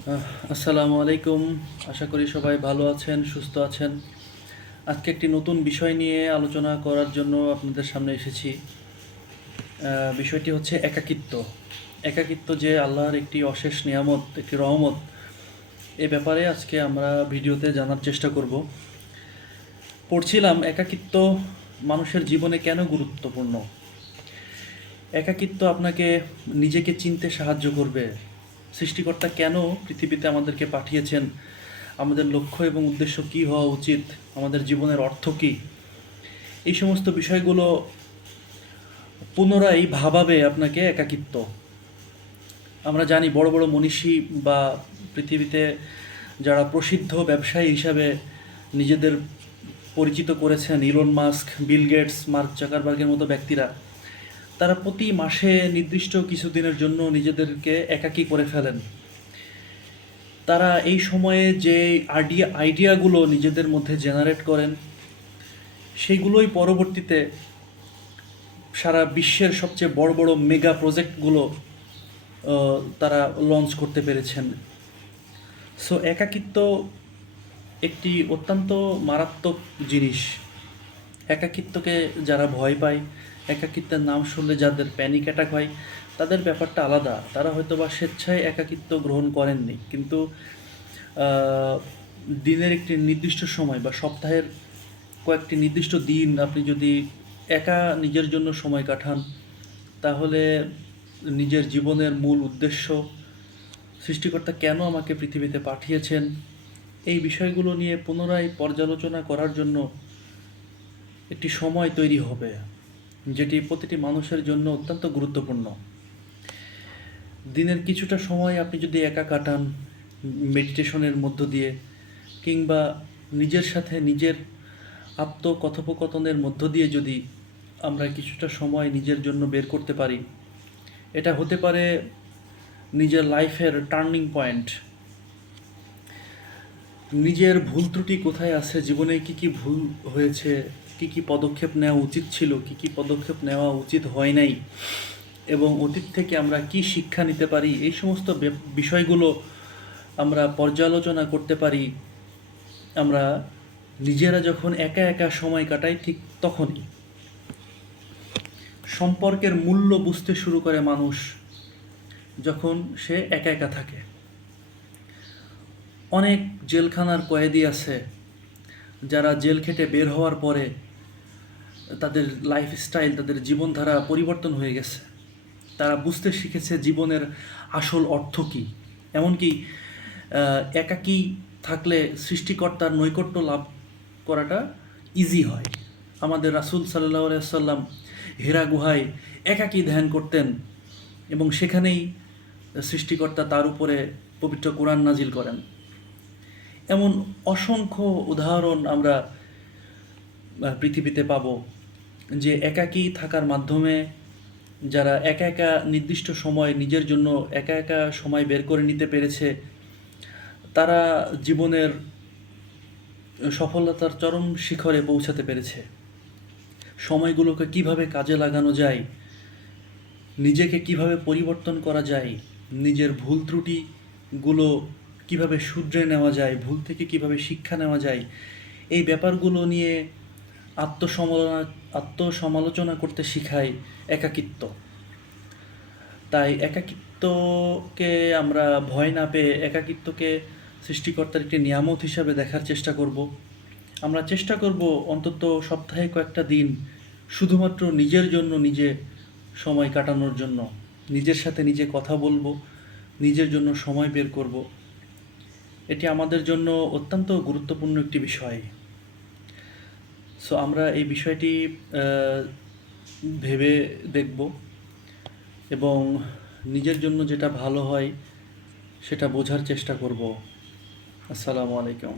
আহ, আসসালামু আলাইকুম। আশা করি সবাই ভালো আছেন, সুস্থ আছেন। আজকে একটি নতুন বিষয় নিয়ে আলোচনা করার জন্য আপনাদের সামনে এসেছি। বিষয়টি হচ্ছে একাকিত্ব। একাকিত্ব যে আল্লাহর একটি অশেষ নিয়ামত, একটি রহমত, এ ব্যাপারে আজকে আমরা ভিডিওতে জানার চেষ্টা করব। পড়ছিলাম একাকিত্ব মানুষের জীবনে কেন গুরুত্বপূর্ণ। একাকিত্ব আপনাকে নিজেকে চিনতে সাহায্য করবে। সৃষ্টিকর্তা কেন পৃথিবীতে আমাদেরকে পাঠিয়েছেন, আমাদের লক্ষ্য এবং উদ্দেশ্য কী হওয়া উচিত, আমাদের জীবনের অর্থ কী, এই সমস্ত বিষয়গুলো পুনরায় ভাবাবে আপনাকে একাকিত্ব। আমরা জানি বড় বড় মনীষী বা পৃথিবীতে যারা প্রসিদ্ধ ব্যবসায়ী হিসাবে নিজেদের পরিচিত করেছেন, Elon Musk, Bill Gates, Mark জাকারবার্গের মতো ব্যক্তিরা, তারা প্রতি মাসে নির্দিষ্ট কিছু দিনের জন্য নিজেদেরকে একাকী করে ফেলেন। তারা এই সময়ে যে আইডিয়াগুলো নিজেদের মধ্যে জেনারেট করেন, সেইগুলোই পরবর্তীতে সারা বিশ্বের সবচেয়ে বড় বড় মেগা প্রজেক্টগুলো তারা লঞ্চ করতে পেরেছেন। সো একাকিত্ব একটি অত্যন্ত মারাত্মক জিনিস। একাকিত্বকে যারা ভয় পায়, একাকিত্বের নাম শুনলে যাদের প্যানিক অ্যাটাক হয়, তাদের ব্যাপারটা আলাদা। তারা হয়তো বা স্বেচ্ছায় একাকিত্ব গ্রহণ করেননি, কিন্তু আহ, দিনের একটি নির্দিষ্ট সময় বা সপ্তাহের কয়েকটি নির্দিষ্ট দিন আপনি যদি একা নিজের জন্য সময় কাটান, তাহলে নিজের জীবনের মূল উদ্দেশ্য, সৃষ্টিকর্তা কেন আমাকে পৃথিবীতে পাঠিয়েছেন, এই বিষয়গুলো নিয়ে পুনরায় পর্যালোচনা করার জন্য একটি সময় তৈরি হবে, যেটি প্রতিটি মানুষের জন্য অত্যন্ত গুরুত্বপূর্ণ। দিনের কিছুটা সময় আপনি যদি একা কাটান মেডিটেশনের মধ্য দিয়ে, কিংবা নিজের সাথে নিজের আত্মকথোপকথনের মধ্য দিয়ে যদি আমরা কিছুটা সময় নিজের জন্য বের করতে পারি, এটা হতে পারে নিজের লাইফের টার্নিং পয়েন্ট। নিজের ভুল ত্রুটি কোথায় আছে, জীবনে কি কি ভুল হয়েছে, কি কি পদক্ষেপ নেওয়া উচিত ছিল, কি কি পদক্ষেপ নেওয়া উচিত হয় নাই, এবং অতীত থেকে আমরা কি শিক্ষা নিতে পারি, এই সমস্ত বিষয়গুলো আমরা পর্যালোচনা করতে পারি। আমরা নিজেরা যখন একা একা সময় কাটাই, ঠিক তখনই সম্পর্কের মূল্য বুঝতে শুরু করে মানুষ, যখন সে একা একা থাকে। অনেক জেলখানার কয়েদি আছে যারা জেল খেটে বের হওয়ার পরে তাদের লাইফস্টাইল, তাদের জীবনধারা পরিবর্তন হয়ে গেছে। তারা বুঝতে শিখেছে জীবনের আসল অর্থ কী। এমনকি একাকী থাকলে সৃষ্টিকর্তার নৈকট্য লাভ করাটা ইজি হয়। আমাদের রাসূল সাল্লাল্লাহু আলাইহি ওয়াসাল্লাম হেরা গুহায় একাকী ধ্যান করতেন, এবং সেখানেই সৃষ্টিকর্তা তার উপরে পবিত্র কোরআন নাজিল করেন। এমন অসংখ্য উদাহরণ আমরা পৃথিবীতে পাব, যে একাকী থাকার মাধ্যমে যারা একা একা নির্দিষ্ট সময় নিজের জন্য একা একা সময় বের করে নিতে পেরেছে, তারা জীবনের সফলতার চরম শিখরে পৌঁছাতে পেরেছে। সময়গুলোকে কিভাবে কাজে লাগানো যায়, নিজেকে কিভাবে পরিবর্তন করা যায়, নিজের ভুল ত্রুটিগুলো কিভাবে শুধরে নেওয়া যায়, ভুল থেকে কিভাবে শিক্ষা নেওয়া যায়, এই ব্যাপারগুলো নিয়ে আত্মসমালোচনা আত্মসমালোচনা করতে শিখায় একাকিত্ব। তাই একাকিত্বকে আমরা ভয় না পেয়ে একাকিত্বকে সৃষ্টিকর্তার একটি নিয়ামত হিসাবে দেখার চেষ্টা করব। আমরা চেষ্টা করব অন্তত সপ্তাহে কয়েকটা দিন শুধুমাত্র নিজের জন্য নিজে সময় কাটানোর জন্য, নিজের সাথে নিজে কথা বলবো, নিজের জন্য সময় বের করব। এটি আমাদের জন্য অত্যন্ত গুরুত্বপূর্ণ একটি বিষয়। সো আমরা এই বিষয়টি আহ, ভেবে দেখব, এবং নিজের জন্য যেটা ভালো হয় সেটা বোঝার চেষ্টা করব। আসসালামু আলাইকুম।